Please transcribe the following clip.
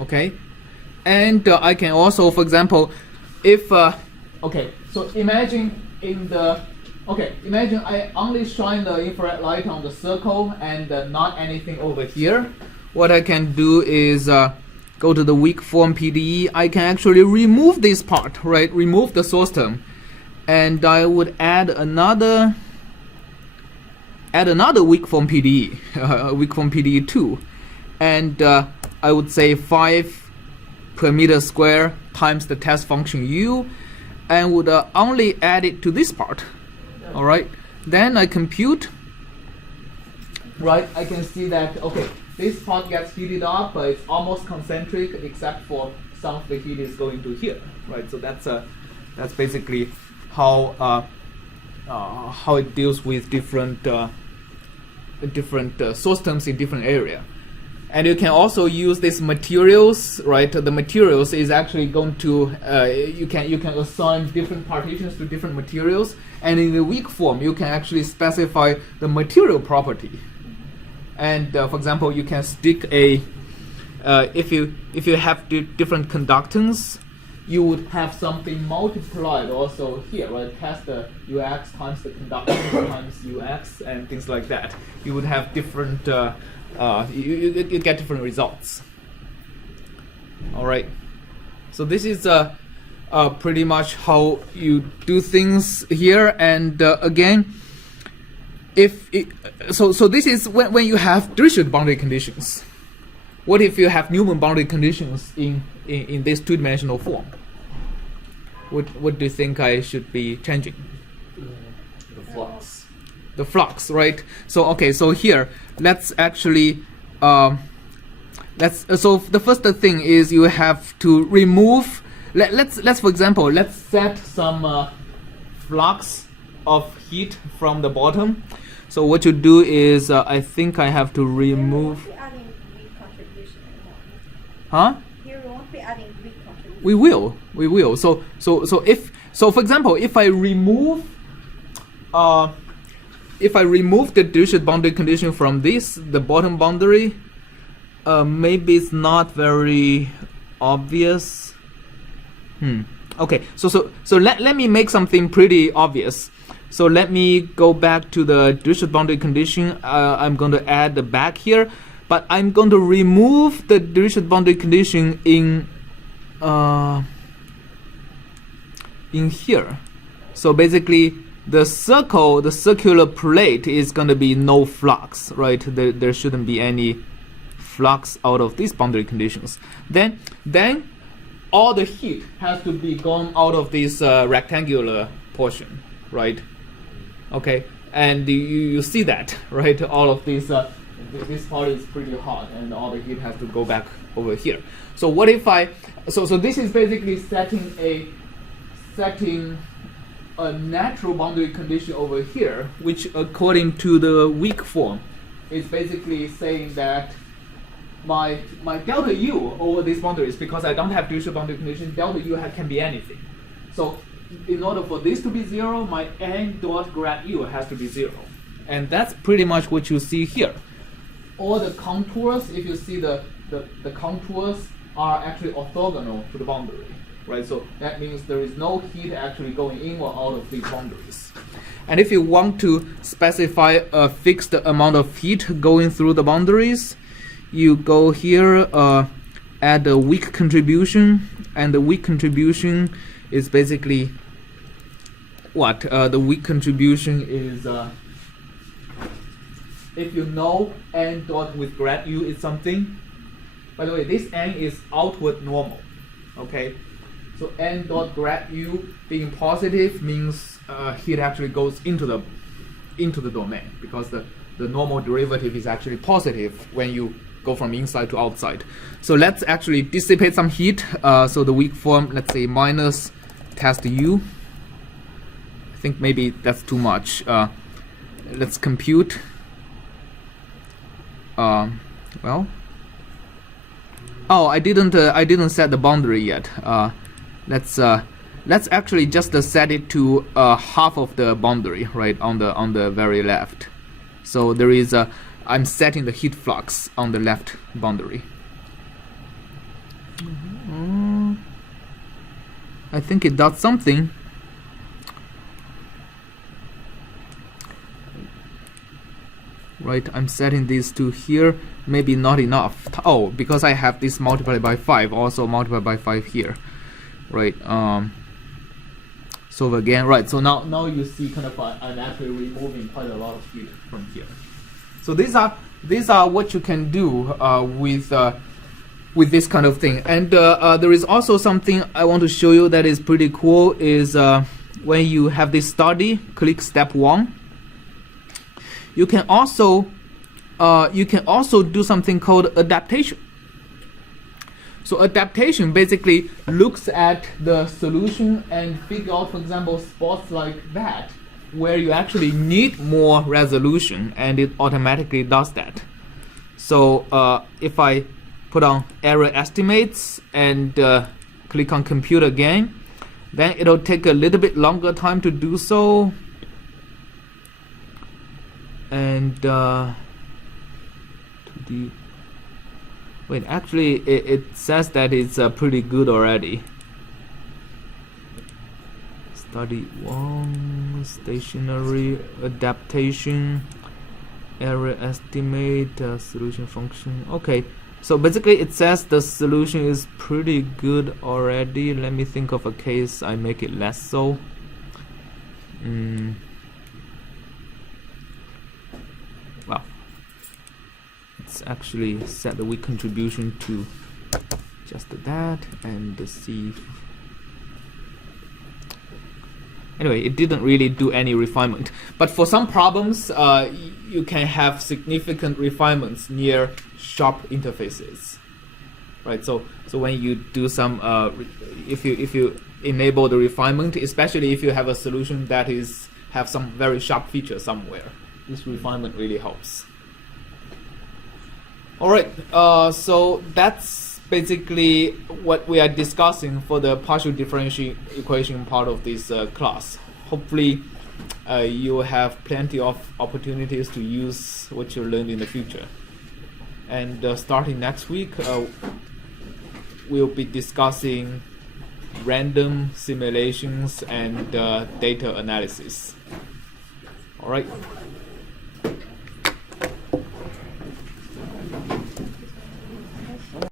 Okay, and I can also, for example, if okay, so imagine imagine I only shine the infrared light on the circle and not anything over here. What I can do is go to the weak form PDE. I can actually remove this part, right? Remove the source term, and I would add another weak form PDE, weak form PDE 2, and I would say 5 per meter square times the test function u, and would only add it to this part. All right, then I compute. Right, I can see that okay, this part gets heated up, but it's almost concentric except for some of the heat is going to here. Right, so that's basically how it deals with different source terms in different area. And you can also use these materials, right? The materials is actually going to you can assign different partitions to different materials, and in the weak form you can actually specify the material property. And for example, you can stick a if you have different conductance, you would have something multiplied also here, right? Cast the ux times the conductance times ux and things like that. You would have different you get different results. All right, so this is pretty much how you do things here. And again, so this is when you have Dirichlet boundary conditions. What if you have Newman boundary conditions in this two-dimensional form? What do you think I should be changing? The flux. The flux, right? So okay, so here let's actually so the first thing is you have to remove. Let's for example, let's set some flux of heat from the bottom. So what you do is I think I have to remove. Here we won't be adding weak contribution anymore. Huh? Here we won't be adding weak contribution. We will. So for example, if I remove the Dirichlet boundary condition from the bottom boundary, maybe it's not very obvious. Okay, so let me make something pretty obvious. So let me go back to the Dirichlet boundary condition. I'm going to add the back here, but I'm going to remove the Dirichlet boundary condition in here. So basically, the circular plate is going to be no flux, right? There shouldn't be any flux out of these boundary conditions. Then all the heat has to be gone out of this rectangular portion, right? Okay, and you see that, right? All of these this part is pretty hot, and all the heat has to go back over here. So what if so this is basically setting a natural boundary condition over here, which according to the weak form is basically saying that my delta U over these boundaries, because I don't have Dirichlet boundary condition, delta U can be anything. So in order for this to be 0, my n dot grad U has to be 0. And that's pretty much what you see here. All the contours, if you see the contours are actually orthogonal to the boundary, right? So that means there is no heat actually going in or out of these boundaries. And if you want to specify a fixed amount of heat going through the boundaries, you go here, add a weak contribution, and the weak contribution is basically what? The weak contribution is if you know n dot with grad U is something. By the way, this n is outward normal. Okay, so n dot grad U being positive means heat actually goes into the domain, because the normal derivative is actually positive when you go from inside to outside. So let's actually dissipate some heat. So the weak form, let's say minus test U. I think maybe that's too much. Let's compute. Well, oh, I didn't set the boundary yet. Let's actually just set it to half of the boundary, right, on the very left. So there is I'm setting the heat flux on the left boundary. I think it does something. Right, I'm setting these to here. Maybe not enough. Oh, because I have this multiplied by 5, also multiplied by 5 here. Right. So again, right. So now you see kind of I'm actually removing quite a lot of heat from here. So these are what you can do with this kind of thing. And there is also something I want to show you that is pretty cool. Is when you have this study, click step 1. You can also do something called adaptation. So adaptation basically looks at the solution and figure out, for example, spots like that where you actually need more resolution, and it automatically does that. So if I put on error estimates and click on compute again, then it'll take a little bit longer time to do so. And wait, actually it says that it's pretty good already. Study 1, stationary adaptation, error estimate, solution function. Okay, so basically it says the solution is pretty good already. Let me think of a case I make it less so. Well, let's actually set the weak contribution to just that and see. Anyway, it didn't really do any refinement, but for some problems you can have significant refinements near sharp interfaces, right? So when you do some if you enable the refinement, especially if you have a solution that have some very sharp feature somewhere, this refinement really helps. All right, so that's basically what we are discussing for the partial differential equation part of this class. Hopefully you have plenty of opportunities to use what you learned in the future. And starting next week, we'll be discussing random simulations and data analysis. All right.